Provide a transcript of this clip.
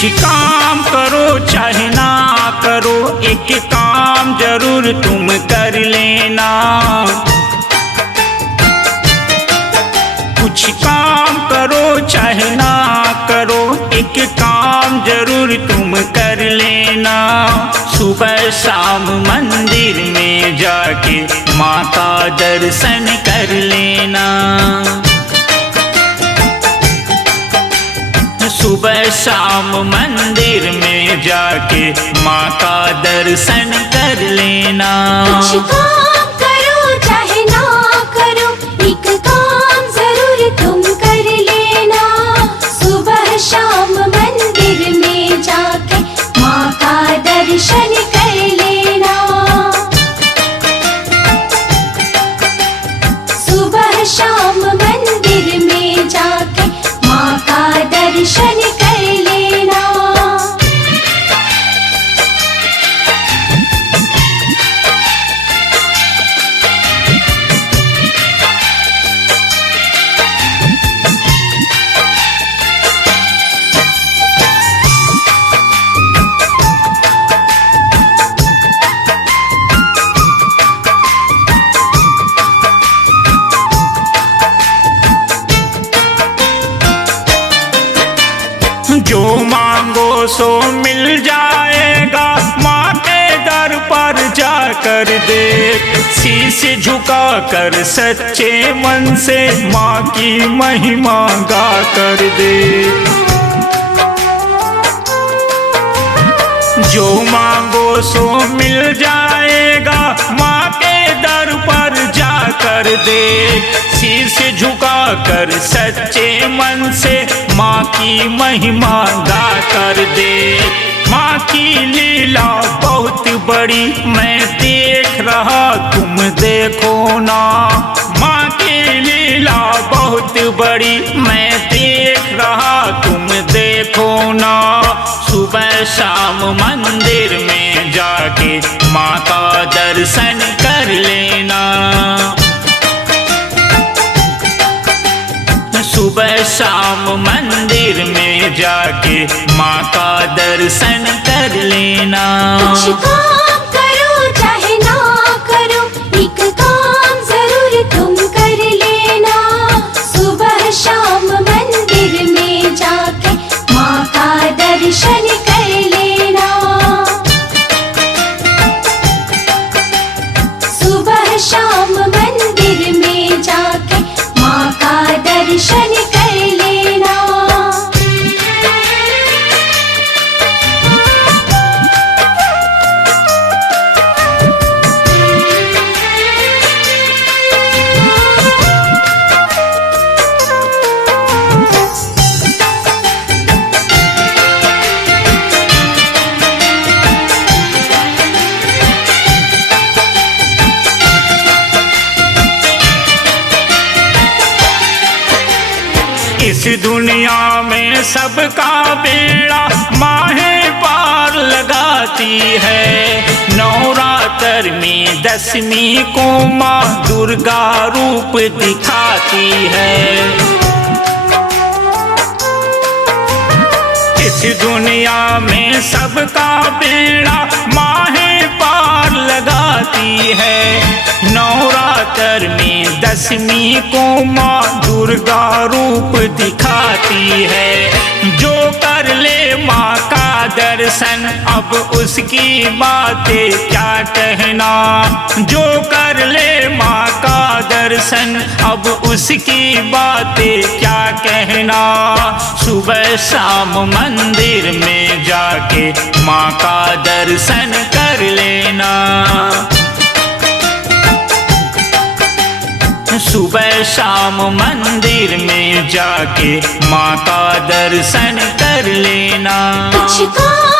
कुछ काम करो चाहे ना करो, एक काम जरूर तुम कर लेना। कुछ काम करो चाहे ना करो, एक काम जरूर तुम कर लेना। सुबह शाम मंदिर में जाके माँ का दर्शन कर लेना। सुबह शाम मंदिर में जाके माँ का दर्शन कर लेना। कुछ काम करो चाहे ना करो, एक काम जरूर तुम कर लेना। सुबह शाम मंदिर में जाके माँ का दर्शन कर लेना। सुबह शाम मंदिर में जाके माँ का दर्शन कर लेना। जो मांगो सो मिल जाएगा, माँ के दर पर जाकर देख। शीश झुका कर सच्चे मन से माँ की महिमा गा कर देख। जो मांगो सो मिल जाएगा, माँ के दर पर जाकर देख। शीश झुका कर सच्चे मन से माँ की महिमा गा कर देख। माँ की लीला बहुत बड़ी मैं देख रहा, तुम देखो ना। माँ की लीला बहुत बड़ी मैं देख रहा, तुम देखो ना। सुबह शाम मंदिर में जाके माँ का दर्शन कर लेना। सुबह शाम मंदिर में जाके माँ का दर्शन कर लेना। कुछ काम करो चाहे ना करो, एक काम जरूर तुम कर लेना। सुबह शाम मंदिर में जाके माँ का दर्शन कर लेना। सुबह शाम मंदिर में जाके माँ का दर्शन कर लेना। इस दुनिया में सबका बेड़ा माहे पार लगाती है। नवरात्र में दशमी को माँ दुर्गा रूप दिखाती है। इस दुनिया में सबका बेड़ा माहे पार लगाती है। नवरात्र में दशमी को माँ दुर्गा रूप दिखाती है। जो कर ले माँ का दर्शन अब उसकी बातें क्या कहना। जो कर ले माँ का दर्शन अब उसकी बातें क्या कहना। सुबह शाम मंदिर में जाके माँ का दर्शन कर लेना। सुबह शाम मंदिर में जाके माँ का दर्शन कर लेना। कुछ काम